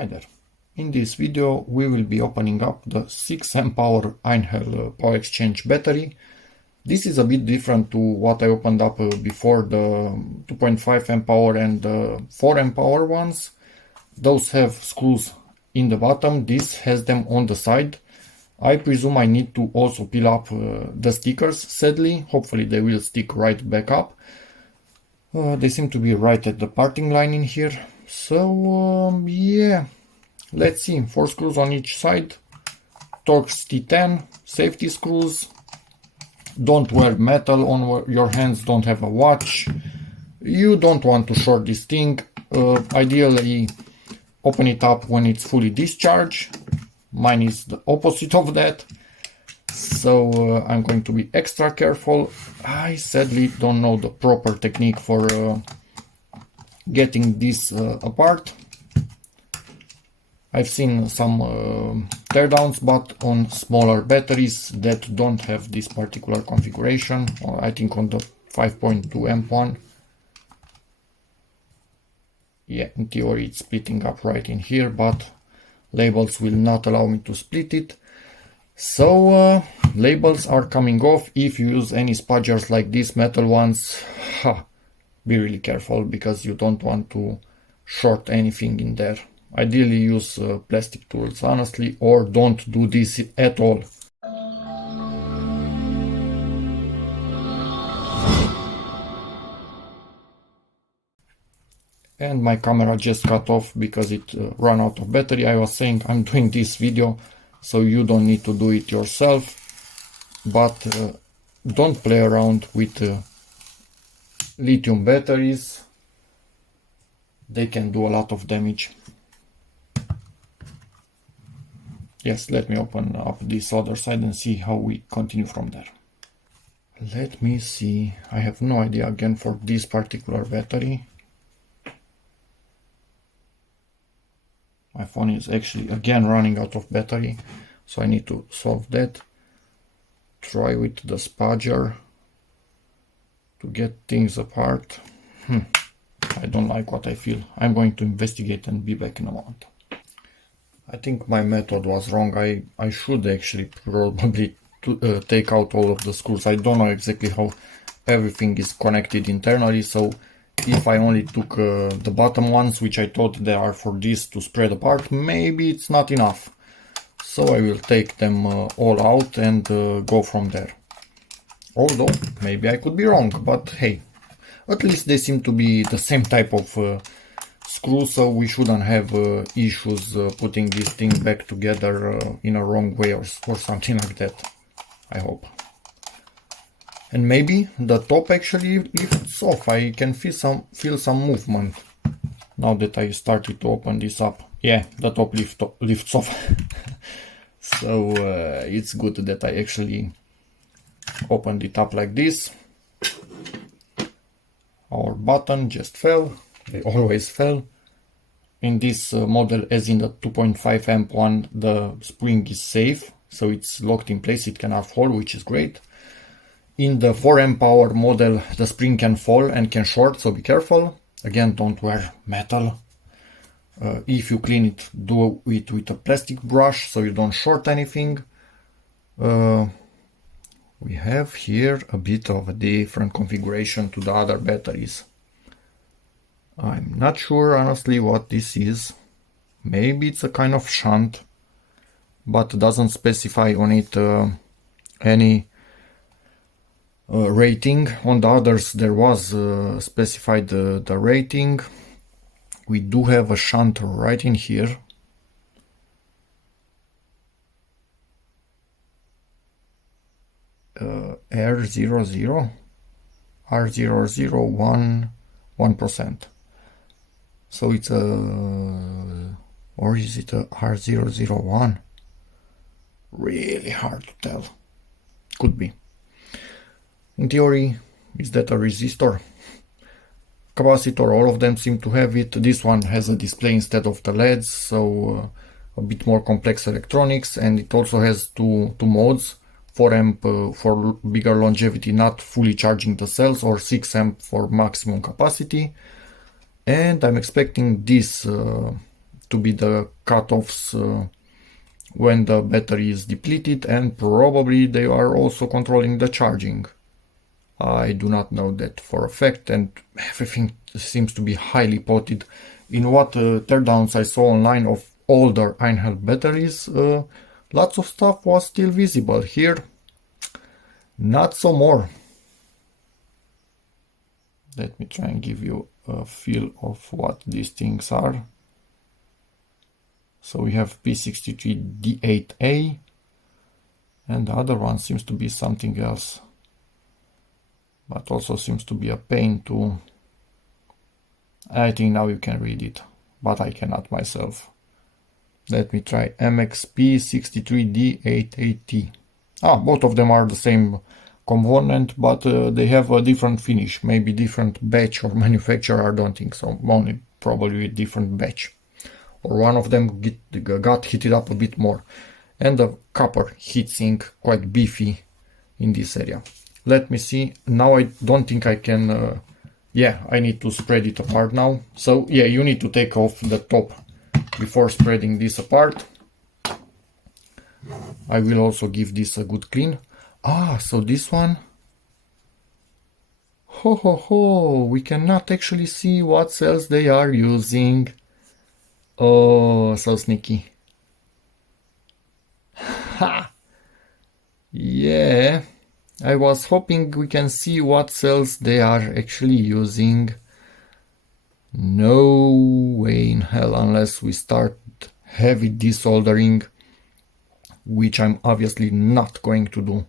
Hi there. In this video we will be opening up the 6 amp hour EINHELL power exchange battery. This is a bit different to what I opened up before, the 2.5 amp hour and the 4 amp hour ones. Those have screws in the bottom, this has them on the side. I presume I need to also peel up the stickers, sadly. Hopefully they will stick right back up. They seem to be right at the parting line in here. So yeah, let's see. 4 screws on each side, Torx T10, safety screws. Don't wear metal on your hands, don't have a watch. You don't want to short this thing. Ideally open it up when it's fully discharged. Mine is the opposite of that, so I'm going to be extra careful. I sadly don't know the proper technique for getting this apart. I've seen some teardowns, but on smaller batteries that don't have this particular configuration. I think on the 5.2 amp one. Yeah, in theory it's splitting up right in here, but labels will not allow me to split it. So labels are coming off. If you use any spudgers like these metal ones, be really careful because you don't want to short anything in there. Ideally use plastic tools, honestly, or don't do this at all. And my camera just cut off because it ran out of battery. I was saying I'm doing this video so you don't need to do it yourself, but don't play around with lithium batteries. They can do a lot of damage. Yes, let me open up this other side and see how we continue from there. Let me see. I have no idea again for this particular battery. My phone is actually again running out of battery, so I need to solve that. Try with the spudger to get things apart. I don't like what I feel. I'm going to investigate and be back in a moment. I think my method was wrong. I should actually probably take out all of the screws. I don't know exactly how everything is connected internally, so if I only took the bottom ones, which I thought they are for this to spread apart, maybe it's not enough. So I will take them all out and go from there. Although, maybe I could be wrong, but hey, at least they seem to be the same type of screw, so we shouldn't have issues putting this thing back together in a wrong way or something like that, I hope. And maybe the top actually lifts off. I can feel some movement now that I started to open this up. Yeah, the top lifts off. So it's good that I actually opened it up like this. Our button just fell. They always fell. In this model, as in the 2.5 amp one, the spring is safe, so it's locked in place. It cannot fall, which is great. In the 4 amp hour model, the spring can fall and can short, so be careful. Again, don't wear metal. If you clean it, do it with a plastic brush so you don't short anything. We have here a bit of a different configuration to the other batteries. I'm not sure honestly what this is. Maybe it's a kind of shunt, but doesn't specify on it any rating. On the others there was specified the rating. We do have a shunt right in here. R00 1%. So it's a, or is it a R001? Really hard to tell. Could be. In theory, is that a resistor? Capacitor, all of them seem to have it. This one has a display instead of the LEDs, so a bit more complex electronics, and it also has two modes. 4 amp for bigger longevity, not fully charging the cells, or 6 amp for maximum capacity. And I'm expecting this to be the cutoffs when the battery is depleted, and probably they are also controlling the charging. I do not know that for a fact, and everything seems to be highly potted. In what teardowns I saw online of older EINHELL batteries, lots of stuff was still visible. Here, not so more. Let me try and give you a feel of what these things are. So we have P63D8A, and the other one seems to be something else, but also seems to be a pain to... I think now you can read it, but I cannot myself. Let me try MXP63D8AT. Both of them are the same component, but they have a different finish, maybe different batch or manufacturer, I don't think so, only probably a different batch. Or one of them got heated up a bit more. And the copper heatsink, quite beefy in this area. Let me see, now I don't think I can, I need to spread it apart now. So yeah, you need to take off the top before spreading this apart. I will also give this a good clean. So this one, we cannot actually see what cells they are using. Oh, so sneaky. Ha! Yeah, I was hoping we can see what cells they are actually using. No way in hell, unless we start heavy desoldering, which I'm obviously not going to do.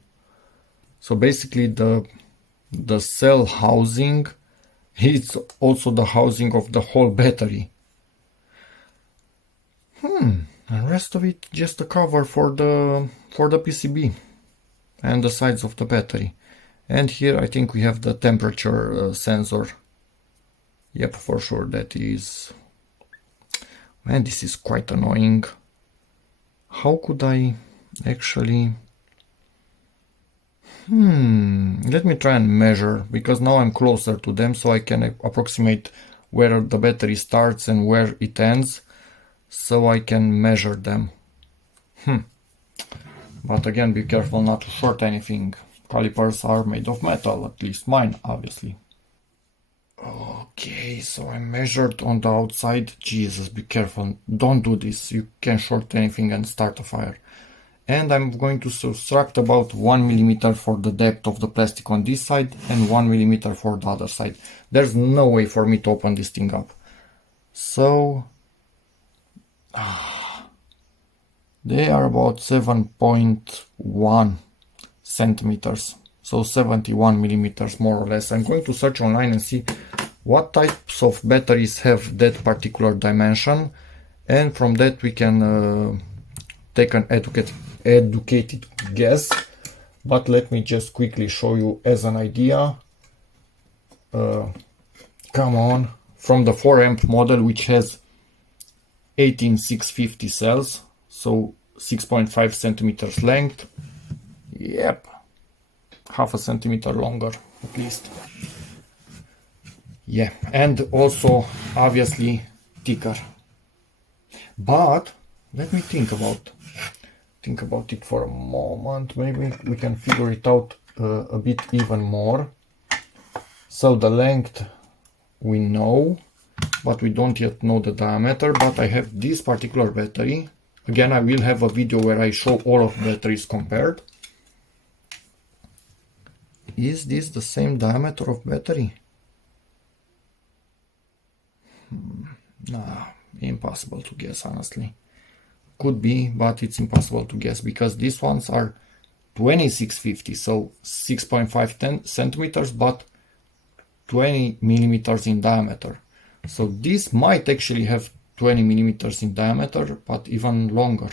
So basically the cell housing is also the housing of the whole battery. And the rest of it just a cover for the PCB and the sides of the battery. And here I think we have the temperature sensor. Yep, for sure that is... Man, this is quite annoying. How could I actually... Let me try and measure, because now I'm closer to them, so I can approximate where the battery starts and where it ends, so I can measure them. But again, be careful not to short anything. Calipers are made of metal, at least mine, obviously. Okay, so I measured on the outside. Jesus, be careful, don't do this, you can short anything and start a fire. And I'm going to subtract about 1 mm for the depth of the plastic on this side and 1 mm for the other side. There's no way for me to open this thing up. So they are about 7.1 centimeters, so 71 millimeters more or less. I'm going to search online and see what types of batteries have that particular dimension, and from that we can take an educated guess. But let me just quickly show you as an idea. Come on, from the 4 amp model, which has 18650 cells, so 6.5 centimeters length. Yep, half a centimeter longer at least. Yeah, and also obviously thicker. But let me think about it for a moment. Maybe we can figure it out a bit even more. So the length we know, but we don't yet know the diameter. But I have this particular battery. Again, I will have a video where I show all of batteries compared. Is this the same diameter of battery? Nah, impossible to guess, honestly. Could be, but it's impossible to guess, because these ones are 2650, so 6.5 centimeters, but 20 millimeters in diameter. So this might actually have 20 millimeters in diameter, but even longer.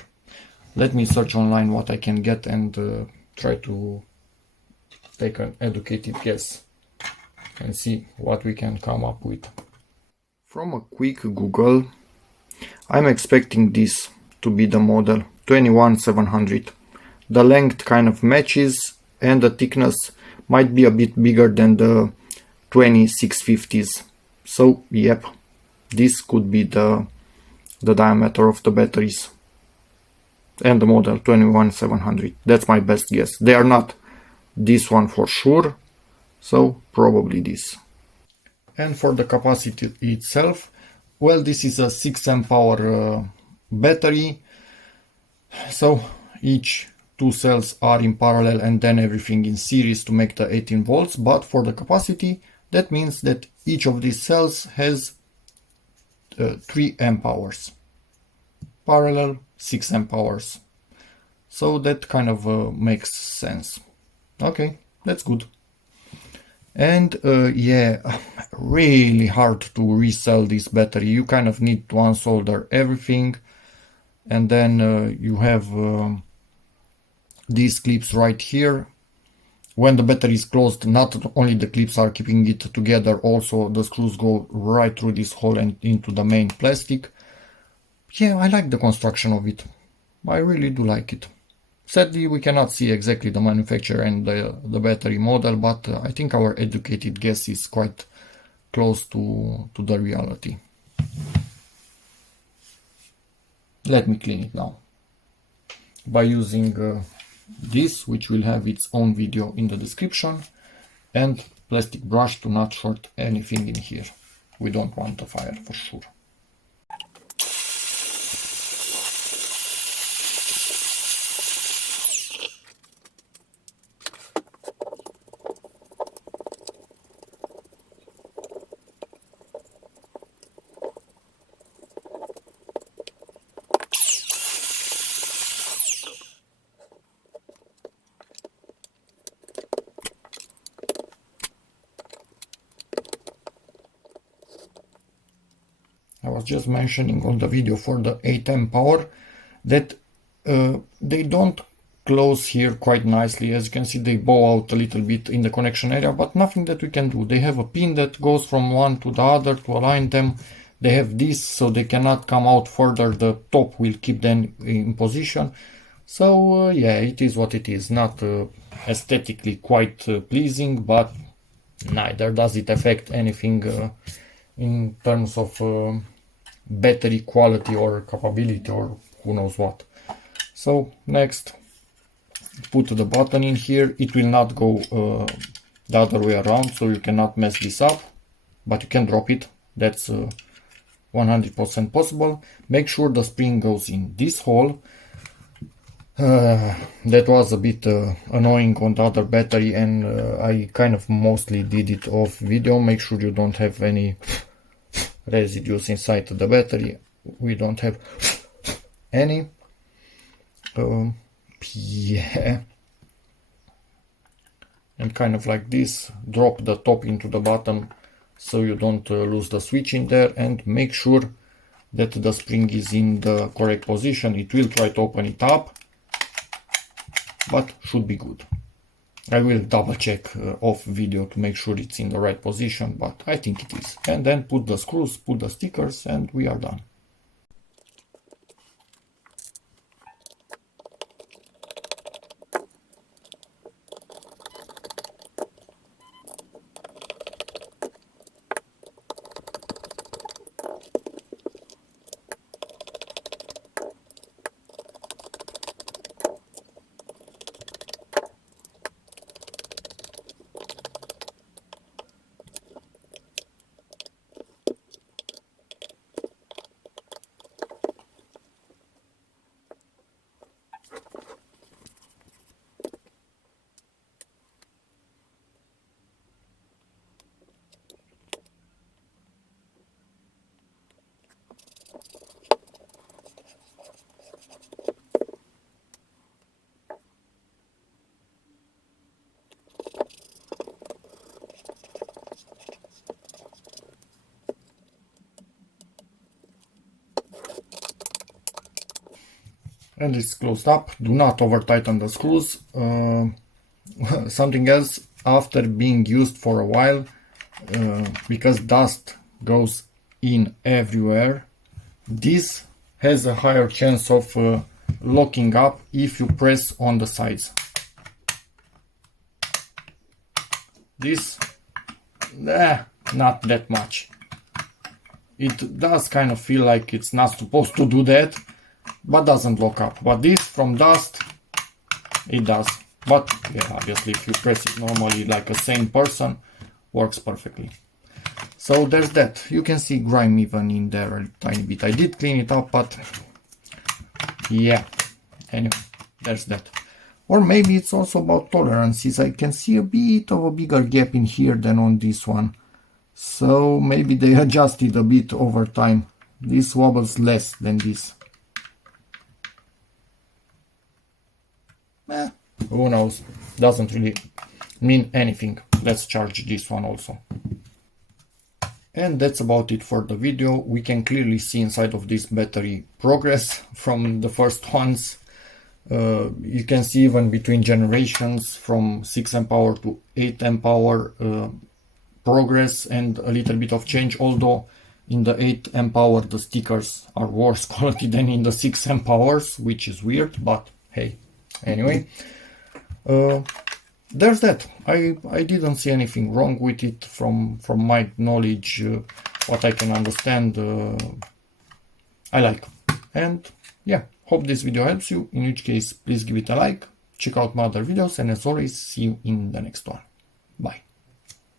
Let me search online what I can get and try to take an educated guess and see what we can come up with. From a quick Google, I'm expecting this to be the model 21700. The length kind of matches, and the thickness might be a bit bigger than the 2650s. So yep, this could be the the diameter of the batteries and the model 21700. That's my best guess. They are not this one for sure, so probably this. And for the capacity itself, well, this is a 6 amp hour battery, so each two cells are in parallel and then everything in series to make the 18 volts. But for the capacity, that means that each of these cells has 3 amp hours, parallel 6 amp hours. So that kind of makes sense. Okay, that's good. And yeah, really hard to resell this battery. You kind of need to unsolder everything, and then you have these clips right here. When the battery is closed, not only the clips are keeping it together, also the screws go right through this hole and into the main plastic. Yeah, I like the construction of it. I really do like it. Sadly, we cannot see exactly the manufacturer and the battery model, but I think our educated guess is quite close to the reality. Let me clean it now by using this, which will have its own video in the description, and plastic brush to not short anything in here. We don't want a fire for sure. I was just mentioning on the video for the 8 amp hour that they don't close here quite nicely. As you can see, they bow out a little bit in the connection area, but nothing that we can do. They have a pin that goes from one to the other to align them. They have this, so they cannot come out further. The top will keep them in position. So yeah, it is what it is. Not aesthetically quite pleasing, but neither does it affect anything in terms of battery quality or capability or who knows what. So next, put the button in here. It will not go the other way around, so you cannot mess this up, but you can drop it. That's 100% possible. Make sure the spring goes in this hole. That was a bit annoying on the other battery, and I kind of mostly did it off video. Make sure you don't have any residues inside the battery. We don't have any. Yeah, and kind of like this, drop the top into the bottom so you don't lose the switch in there, and make sure that the spring is in the correct position. It will try to open it up, but should be good. I will double check off video to make sure it's in the right position, but I think it is. And then put the screws, put the stickers, and we are done. And it's closed up. Do not over tighten the screws. Something else, after being used for a while, because dust goes in everywhere, this has a higher chance of locking up if you press on the sides. This, not that much. it does kind of feel like it's not supposed to do that, but doesn't lock up. But this from dust, it does. But yeah, obviously if you press it normally like a sane person, works perfectly. So there's that. You can see grime even in there a tiny bit. I did clean it up, but yeah, anyway, there's that. Or maybe it's also about tolerances. I can see a bit of a bigger gap in here than on this one. So maybe they adjusted a bit over time. This wobbles less than this. Who knows? Doesn't really mean anything. Let's charge this one also. And that's about it for the video. We can clearly see inside of this battery progress from the first ones. You can see even between generations from 6 amp hour to 8 amp hour progress and a little bit of change, although in the 8 amp hour the stickers are worse quality than in the 6 amp hours, which is weird, but hey, anyway. There's that. I didn't see anything wrong with it from my knowledge, what I can understand. I like. And yeah, hope this video helps you. In which case, please give it a like, check out my other videos, and as always, see you in the next one. Bye.